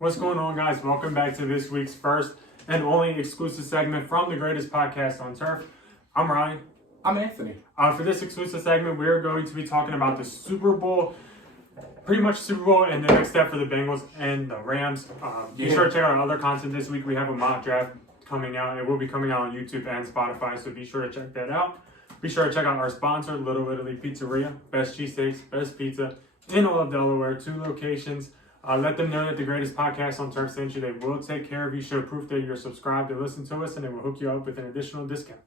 What's going on, guys? Welcome back to this week's first and only exclusive segment from the greatest podcast on turf. I'm Ryan. I'm Anthony. For this exclusive segment, we're going to be talking about the Super Bowl, pretty much Super Bowl and the next step for the Bengals and the Rams. Be sure to check out our other content this week. We have a mock draft coming out. It will be coming out on YouTube and Spotify, so be sure to check that out. Be sure to check out our sponsor, Little Italy Pizzeria. Best cheesesteaks, best pizza in all of Delaware, 2 locations. Let them know that the greatest podcast on turf sent you. They will take care of you. Show proof that you're subscribed and listen to us, and they will hook you up with an additional discount.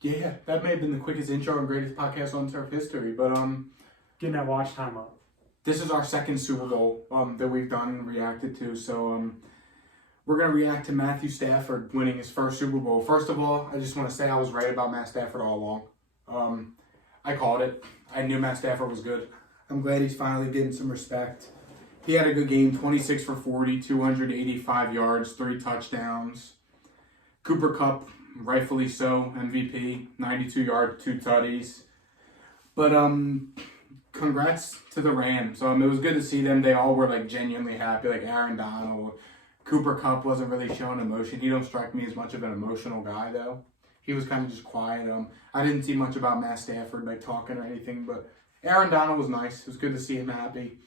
Yeah, that may have been the quickest intro and greatest podcast on turf history, but Getting that watch time up. this is our second Super Bowl that we've done and reacted to. So we're gonna react to Matthew Stafford winning his first Super Bowl. First of all, I just want to say I was right about Matt Stafford all along. I called it. I knew Matt Stafford was good. I'm glad he's finally getting some respect. He had a good game, 26 for 40, 285 yards, 3 touchdowns. Cooper Kupp, rightfully so, MVP, 92 yards, 2 tutties. But congrats to the Rams. It was good to see them. They all were like genuinely happy, like Aaron Donald. Cooper Kupp wasn't really showing emotion. He don't strike me as much of an emotional guy though. He was kind of just quiet. I didn't see much about Matt Stafford like talking or anything, but Aaron Donald was nice. It was good to see him happy.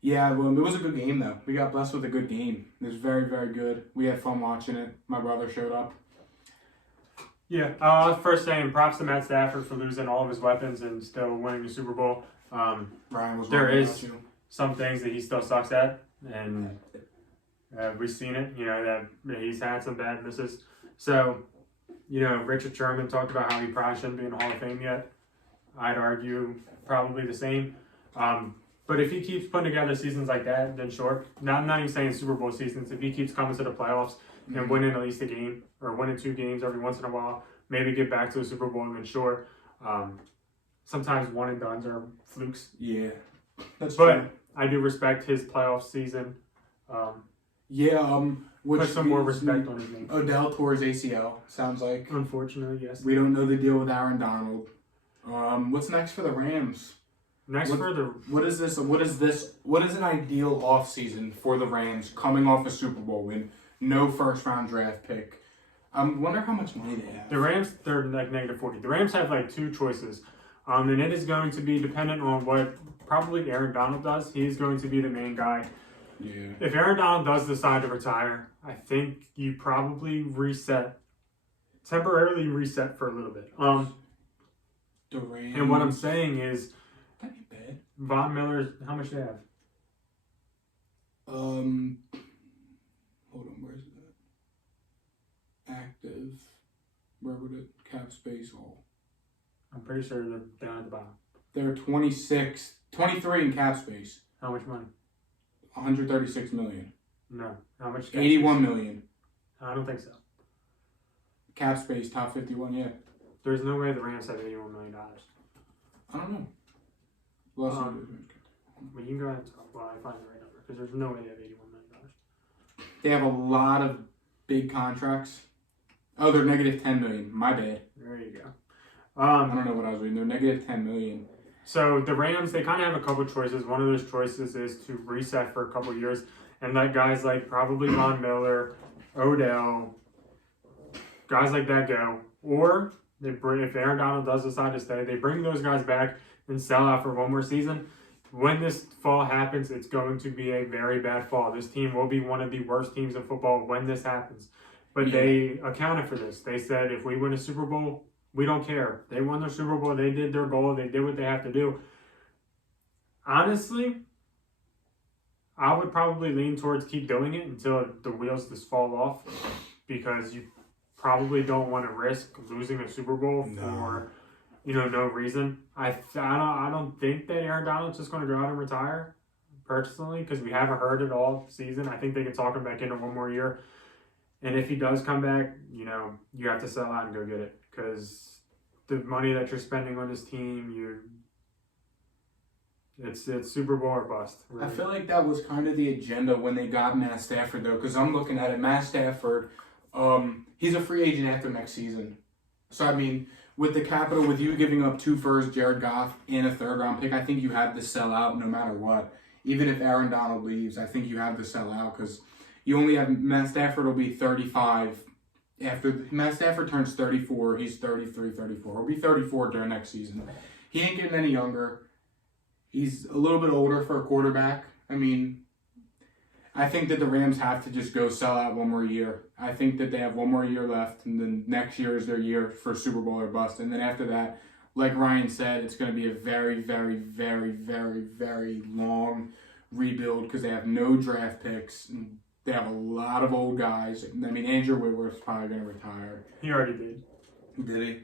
Yeah, well, it was a good game, though. We got blessed with a good game. It was very, very good. We had fun watching it. My brother showed up. Yeah, first saying props to Matt Stafford for losing all of his weapons and still winning the Super Bowl. Ryan was there wrong is about you. some things that he still sucks at, and we've seen it, that he's had some bad misses. So, Richard Sherman talked about how he probably shouldn't be in the Hall of Fame yet. I'd argue probably the same. But if he keeps putting together seasons like that, then sure. I'm not even saying Super Bowl seasons. If he keeps coming to the playoffs and winning at least a game or winning 2 games every once in a while, maybe get back to the Super Bowl, then sure. Sometimes one and dones are flukes. Yeah, that's but true. I do respect his playoff season. Which put some more respect on his name. Odell tore his ACL, sounds like. Unfortunately, yes. We don't know the deal with Aaron Donald. What's next for the Rams? What is this? What is an ideal offseason for the Rams coming off a Super Bowl win? No first round draft pick. I wonder how much money they have. The Rams, they're like -40. The Rams have like 2 choices. And it is going to be dependent on what probably Aaron Donald does. He's going to be the main guy. Yeah. If Aaron Donald does decide to retire, I think you probably temporarily reset for a little bit. The Rams. And what I'm saying is, That'd be bad. Von Miller's, how much do they have? Hold on, where's it at? Active. Where would it? Cap space all. I'm pretty sure they're down at the bottom. They're 23 in cap space. How much money? 136 million. No. How much? 81 million. I don't think so. Cap space, top 51, yeah. There's no way the Rams have $81 million. I don't know. Well, Well, you can go ahead and talk while I find the right number, because there's no way they have $81 million. they have a lot of big contracts. Oh, they're -10 million. My bad. There you go. I don't know what I was reading. They're -10 million. So the Rams, they kind of have a couple choices. One of those choices is to reset for a couple years and let guys like probably Von Miller, Odell, guys like that go. Or if Aaron Donald does decide to stay, they bring those guys back and sell out for one more season. When this fall happens, it's going to be a very bad fall. This team will be one of the worst teams in football when this happens. But they accounted for this. They said, if we win a Super Bowl, we don't care. They won their Super Bowl. They did their goal. They did what they have to do. Honestly, I would probably lean towards keep doing it until the wheels just fall off, because you probably don't want to risk losing a Super Bowl for no reason. I don't think that Aaron Donald's just going to go out and retire, personally, because we haven't heard it all season. I think they can talk him back into one more year. And if he does come back, you have to sell out and go get it, because the money that you're spending on this team, it's Super Bowl or bust. Really. I feel like that was kind of the agenda when they got Matt Stafford, though, because I'm looking at it. Matt Stafford, he's a free agent after next season. So, I mean, with the capital, with you giving up 2 firsts, Jared Goff, and a 3rd round pick, I think you have to sell out no matter what. even if Aaron Donald leaves, I think you have to sell out because you only have Matt Stafford will be 35. After Matt Stafford turns 34, he's 33, 34. He'll be 34 during next season. He ain't getting any younger. He's a little bit older for a quarterback. I mean, I think that the Rams have to just go sell out one more year. I think that they have one more year left, and then next year is their year for Super Bowl or bust. And then after that, like Ryan said, it's going to be a very, very, very, very, very long rebuild because they have no draft picks. And they have a lot of old guys. I mean, Andrew Whitworth's probably going to retire. He already did. Did he?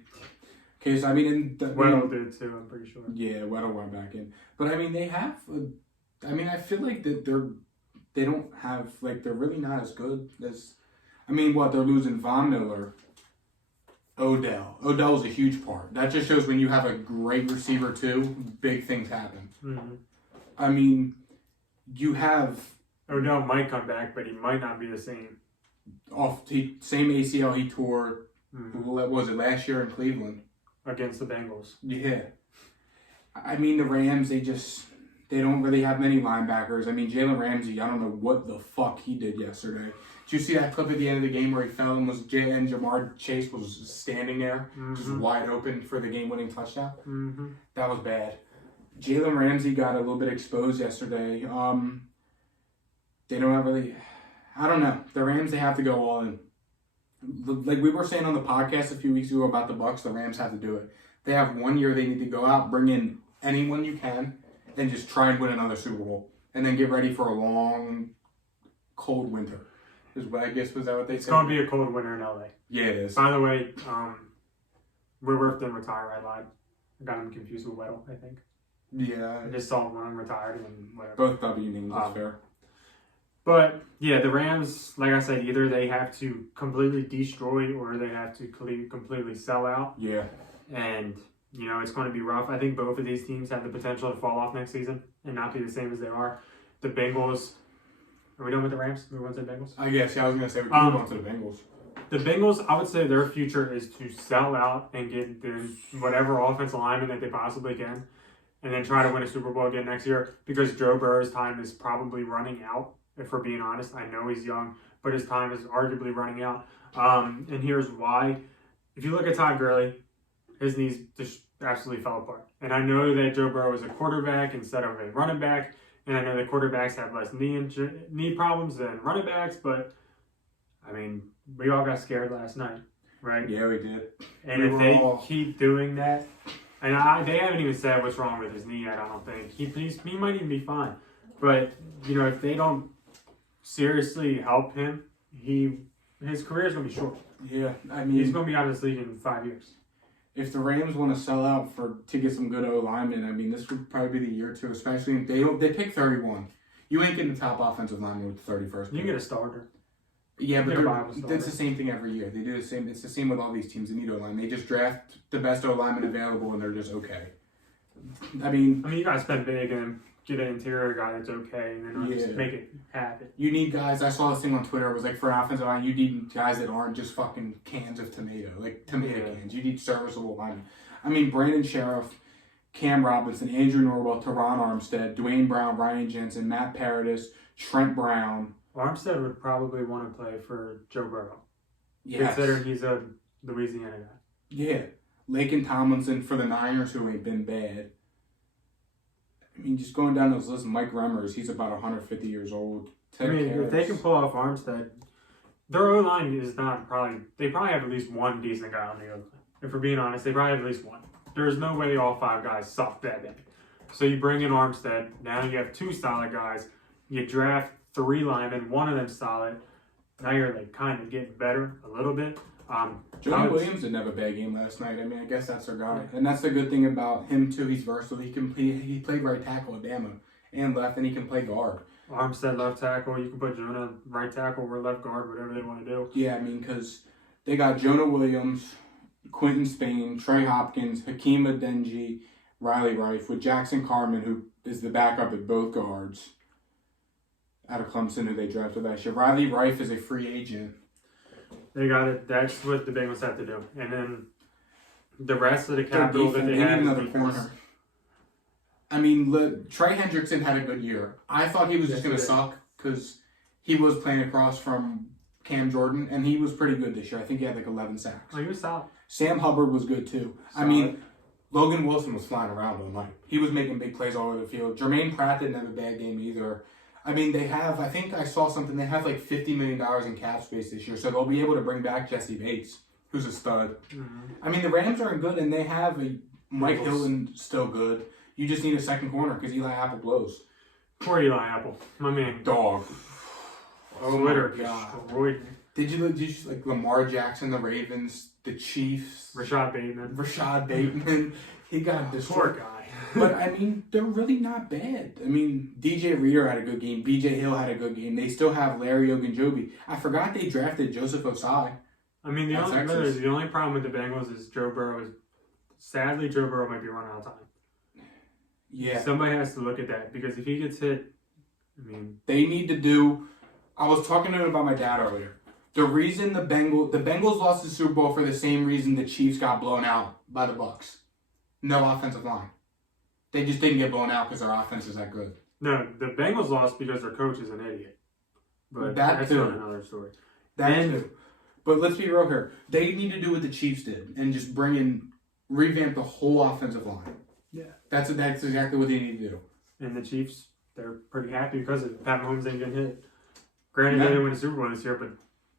Okay, so I mean... Weddle did too, I'm pretty sure. Yeah, Weddle went back in. But I mean, they have... I feel like that they don't have... Like, they're really not as good as... I mean, what? They're losing Von Miller, Odell. Odell's a huge part. That just shows when you have a great receiver too, big things happen. Mm-hmm. I mean, you have... Odell might come back, but he might not be the same. Same ACL he tore, mm-hmm. What was it, last year in Cleveland? Against the Bengals. Yeah. I mean, the Rams, they don't really have many linebackers. I mean, Jalen Ramsey, I don't know what the fuck he did yesterday. Did you see that clip at the end of the game where he fell and Jamar Chase was standing there, mm-hmm. just wide open for the game-winning touchdown? Mm-hmm. That was bad. Jalen Ramsey got a little bit exposed yesterday. They don't have really... I don't know. The Rams, they have to go all in. Like we were saying on the podcast a few weeks ago about the Bucs, the Rams have to do it. They have 1 year they need to go out, bring in anyone you can, and just try and win another Super Bowl. And then get ready for a long, cold winter. Was that what they said? It's going to be a cold winter in LA. Yeah, it is. By the way, Whitworth didn't retire. I lied. I got him confused with Weddle, I think. Yeah. I just saw one retired and whatever. Both W names, that's fair. But, yeah, the Rams, like I said, either they have to completely destroy or they have to completely sell out. Yeah. And, you know, it's going to be rough. I think both of these teams have the potential to fall off next season and not be the same as they are. The Bengals... Are we done with the Rams? We went to the Bengals? I guess, yeah, I was going to say we can move on to the Bengals. The Bengals, I would say their future is to sell out and get whatever offensive lineman that they possibly can and then try to win a Super Bowl again next year because Joe Burrow's time is probably running out. If we're being honest, I know he's young, but his time is arguably running out. And here's why. If you look at Todd Gurley, his knees just absolutely fell apart. And I know that Joe Burrow is a quarterback instead of a running back, and I know that quarterbacks have less knee problems than running backs, but, I mean, we all got scared last night, right? Yeah, we did. And if they keep doing that, and they haven't even said what's wrong with his knee yet, I don't think. He might even be fine. But, you know, if they don't seriously help him, his career is going to be short. Yeah, I mean... He's going to be out of this league in 5 years. If the Rams want to sell out to get some good O-linemen, I mean, this would probably be the year too, especially if they pick 31. You ain't getting the top offensive lineman with the 31st. You can get a starter. Yeah, but it's the same thing every year. They do the same. It's the same with all these teams that need O-line. They just draft the best O-lineman available, and they're just okay. I mean, you got to spend big and get an interior guy that's okay, and then just make it happen. You need guys. I saw this thing on Twitter. It was like for an offensive line, you need guys that aren't just fucking cans of tomato, like tomato cans. You need serviceable linemen. I mean, Brandon Sheriff, Cam Robinson, Andrew Norwell, Teron Armstead, Dwayne Brown, Ryan Jensen, Matt Paradis, Trent Brown. Armstead would probably want to play for Joe Burrow. Yes. Considering he's a Louisiana guy. Yeah. Laken Tomlinson for the Niners, who ain't been bad. I mean, just going down this list, Mike Remmers, he's about 150 years old. Ted Karras. If they can pull off Armstead, their O-line is not they probably have at least one decent guy on the O-line. If we're being honest, they probably have at least one. There's no way all 5 guys suck that bad. So you bring in Armstead, now you have 2 solid guys. You draft 3 linemen, one of them solid. Now you're like kind of getting better a little bit. Jonah Williams didn't have a bad game last night. I mean, I guess that's their guy. And that's the good thing about him, too. He's versatile. He played right tackle at Bama and left, and he can play guard. Armstead left tackle. You can put Jonah right tackle or left guard, whatever they want to do. Yeah, I mean, because they got Jonah Williams, Quentin Spain, Trey Hopkins, Hakeem Adeniji, Riley Rife, with Jackson Carman, who is the backup at both guards out of Clemson, who they drafted last year. Riley Rife is a free agent. They got it. That's what the Bengals have to do. And then the rest of the capital that they have is another corner. I mean, Trey Hendrickson had a good year. I thought he was just going to suck because he was playing across from Cam Jordan, and he was pretty good this year. I think he had like 11 sacks. Oh, he was solid. Sam Hubbard was good too. Solid. I mean, Logan Wilson was flying around all night. He was making big plays all over the field. Jermaine Pratt didn't have a bad game either. I mean, they have, I think I saw something, they have like $50 million in cap space this year, so they'll be able to bring back Jesse Bates, who's a stud. Mm-hmm. I mean, the Rams are good, and they have Mike Hilton still good. You just need a second corner because Eli Apple blows. Poor Eli Apple, my man. Dog. Oh my God. Did you like Lamar Jackson, the Ravens, the Chiefs? Rashad Bateman. He got destroyed. Poor guy. But, I mean, they're really not bad. I mean, DJ Reader had a good game. BJ Hill had a good game. They still have Larry Ogunjobi. I forgot they drafted Joseph Osai. I mean, the only problem with the Bengals is Joe Burrow sadly, Joe Burrow might be running out of time. Yeah. Somebody has to look at that because if he gets hit, I mean. They need to do. I was talking to him about my dad earlier. The reason the Bengals lost the Super Bowl for the same reason the Chiefs got blown out by the Bucs. No offensive line. They just didn't get blown out because their offense is that good. No, the Bengals lost because their coach is an idiot. But that's not another story. Too. But let's be real here. They need to do what the Chiefs did and just revamp the whole offensive line. Yeah. That's exactly what they need to do. And the Chiefs, they're pretty happy because of Pat Mahomes ain't getting hit. Granted, they didn't win the Super Bowl this year, but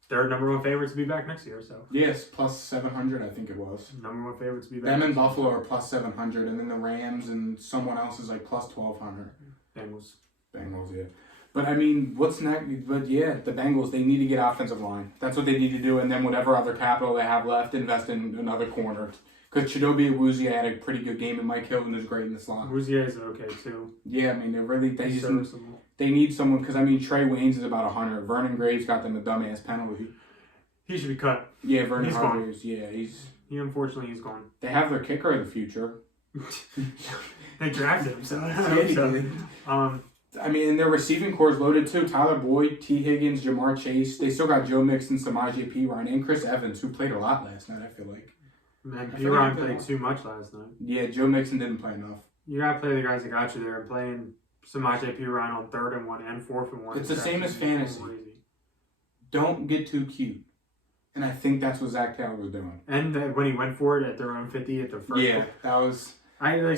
they're number one favorites to be back next year. So yes, plus 700, I think it was. Number one favorites to be back. Them and Buffalo are plus 700, and then the Rams and someone else is like plus 1,200. Bengals, yeah. But I mean, what's next? But yeah, the Bengals, they need to get offensive line. That's what they need to do, and then whatever other capital they have left, invest in another corner. Because Chidobe Awuzie had a pretty good game, and Mike Hilton is great in the slot. Awuzie is okay too. Yeah, I mean, they need someone, because I mean, Trey Waynes is about 100. Vernon Graves got them a dumbass penalty. He should be cut. Yeah, Vernon Hargreaves. Yeah, unfortunately he's gone. They have their kicker of the future. They drafted him, so I mean, and their receiving core is loaded too. Tyler Boyd, T. Higgins, Jamar Chase. They still got Joe Mixon, Samaje Perine, and Chris Evans, who played a lot last night, I feel like. Man, Perine played too much last night. Yeah, Joe Mixon didn't play enough. You gotta play the guys that got you there. Playing Samaje Perine on 3rd and 1 and 4th and 1. It's the same as fantasy. Don't get too cute. And I think that's what Zach Taylor was doing. And when he went for it at their own 50 at the first. Yeah, that was.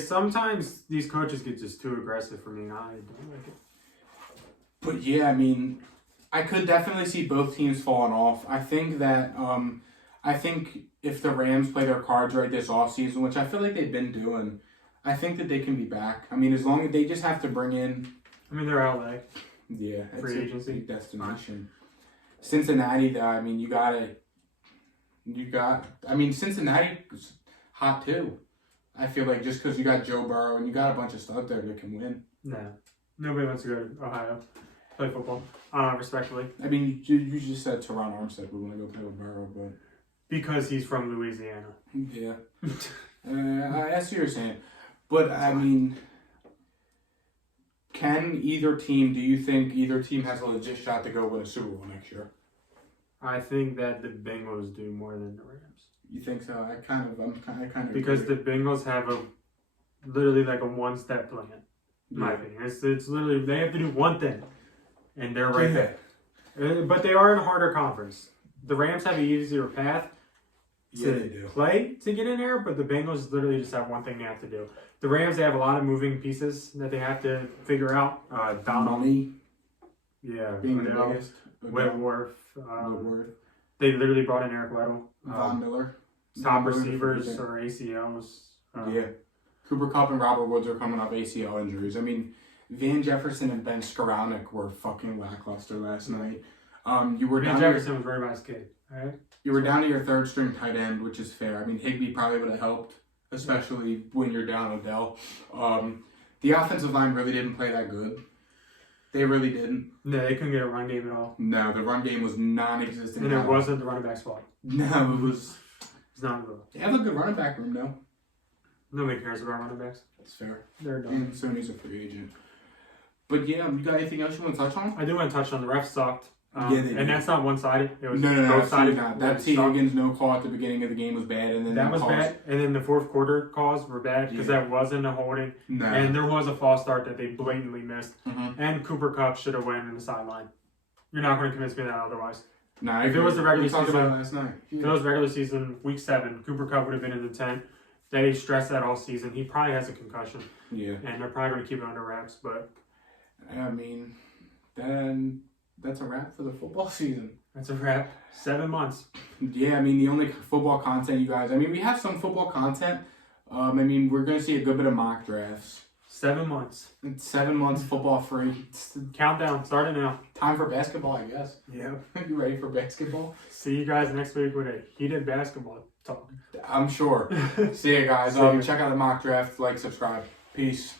Sometimes these coaches get just too aggressive for me, and I don't like it. But yeah, I mean, I could definitely see both teams falling off. I think that if the Rams play their cards right this offseason, which I feel like they've been doing, I think that they can be back. I mean, as long as they just have to bring in. I mean, they're LA. Yeah, free agency big destination. Cincinnati, though, I mean, Cincinnati's hot too. I feel like just because you got Joe Burrow and you got a bunch of studs there that can win. No. Nobody wants to go to Ohio, play football, respectfully. I mean, you just said Teron Armstead would want to go play with Burrow, but. Because he's from Louisiana. Yeah. I see what you're saying. But, I mean, do you think either team has a legit shot to go win a Super Bowl next year? I think that the Bengals do more than the Rams. You think so? I kind of because agree. The Bengals have literally like a one-step plan. In my opinion, it's literally they have to do one thing, and they're right there. But they are in a harder conference. The Rams have an easier path to play to get in there, but the Bengals literally just have one thing they have to do. The Rams, they have a lot of moving pieces that they have to figure out. Money. Yeah, being the biggest. Whitworth. They literally brought in Eric Weddle. Von Miller. Top receivers or ACLs. Yeah. Cooper Kupp and Robert Woods are coming off ACL injuries. I mean, Van Jefferson and Ben Skoranek were fucking lackluster last night. Van Jefferson was worried about his kid. All right? You were down to your third string tight end, which is fair. I mean, Higbee probably would have helped, especially when you're down Odell. The offensive line really didn't play that good. They really didn't. No, they couldn't get a run game at all. No, the run game was non-existent. And it wasn't the running back's fault. No, it was. It's not good. They have a good running back room, though. Nobody cares about running backs. That's fair. They're done. And Sony's a free agent. But yeah, you got anything else you want to touch on? I do want to touch on the refs sucked. Yeah, they and did. that's not one-sided. It was No, both absolutely sided. not. That T. Higgins no call at the beginning of the game was bad, and then That was calls, bad. And then the fourth quarter calls were bad because that wasn't a holding. No. And there was a false start that they blatantly missed. Mm-hmm. And Cooper Kupp should have went in the sideline. You're not going to convince me that otherwise. No, if it was the regular we talked season, about it last night. if it was regular season, week 7, Cooper Kupp would have been in the tent. They stressed that all season. He probably has a concussion. Yeah. And they're probably going to keep it under wraps. But I mean, then that's a wrap for the football season. that's a wrap. 7 months. Yeah, I mean, the only football content, you guys. I mean, we have some football content. I mean, we're going to see a good bit of mock drafts. 7 months. 7 months football free. It's Countdown. Starting now. time for basketball, I guess. Yeah. You ready for basketball? See you guys next week with a heated basketball talk. I'm sure. See you guys. See ya. Check out the mock draft. Like, subscribe. Peace.